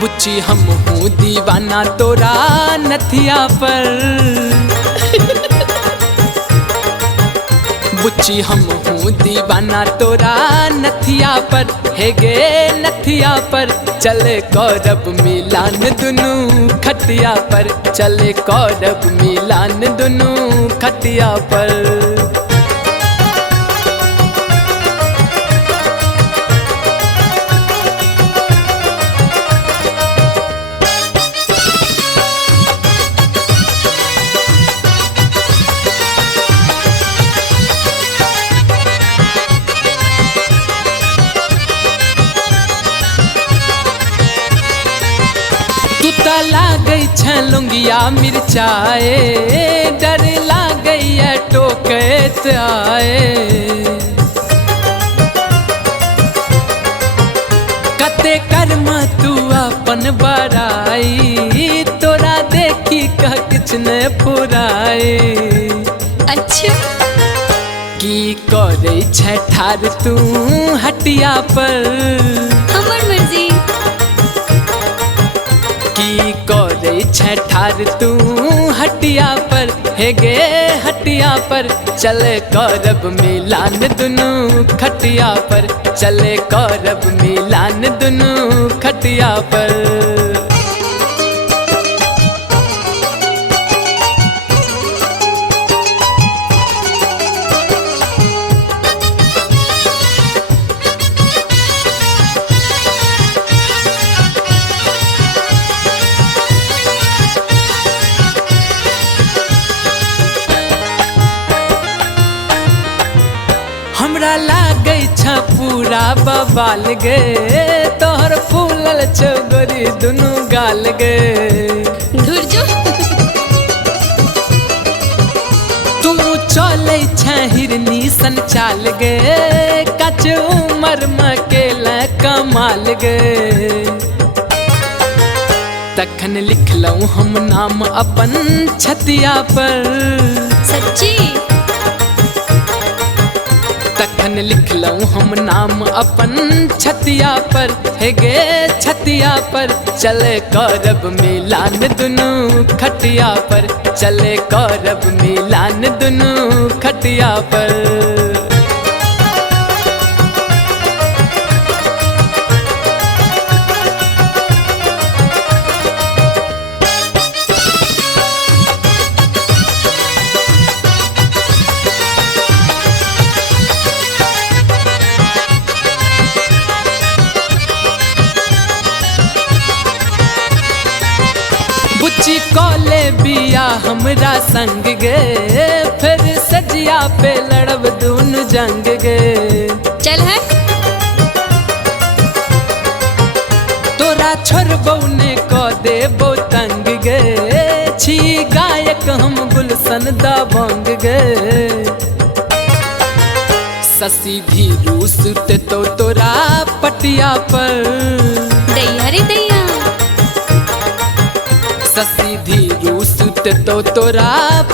बुच्ची हम हूँ दीवाना तोरा नथिया पर। बुच्ची हम हूँ दीवाना तोरा नथिया पर, हे गे नथिया पर। चले कौरब मिलान दुनू खटिया पर, चले कौरब मिलान दुनू खटिया पर। तुता लागई छलुंगिया मिर्चाए, डर लागई है टोकत आए। कते कर्मा तू अपन बड़ाई, तोरा देखी कह किछ न फुराए। अच्छा की करे छै ठार तू हटिया पर, हमर मर्जी। की करे छै ठार तू हटिया पर, हे गे हटिया पर। चले कौरब मिलान दुनू खटिया पर, चले कौरब मिलान दुनू खटिया पर। हमरा लागै छ पूरा बबाल गे, तोहर फूलल छ गोरी दुनू गाल गे। धुर जो तू चलै छ हिरनी सन चाल गे, कच उमर में केला कमाल गे। तखन लिखलौं हम नाम अपन छतिया पर, सच्ची। तखन लिखलौं हम नाम अपन छतिया पर, हे गे छतिया पर। चले कौरब मिलान दुनू खटिया पर, चले कौरब मिलान दुनू खटिया पर। बुच्ची कॉले बिया हमरा संग गे, फिर सजिया पे लड़ब दून जंग गे। चल है तोरा छोड़बौ ने क देबो तंग गे, छी गायक हम गुलशन दबंग गे। शशि भी रूस ते तो तोरा पटिया पर, दैया रे दैया। शशि धीरू सुत तो तोरा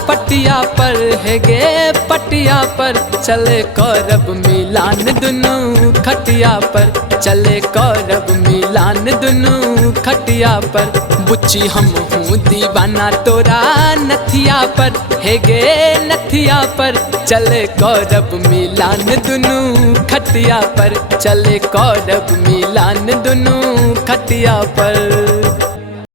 पटिया पर, है गे पटिया पर। चले कौरब मिलान दुनू खटिया पर, चले कौरब मिलान दुनू खटिया पर। बुच्ची हम हूँ दीवाना तोरा नथिया पर, हे गे नथिया पर। चले कौरब मिलान दुनू खटिया पर, चले कौरब मिलान दुनू खटिया पर।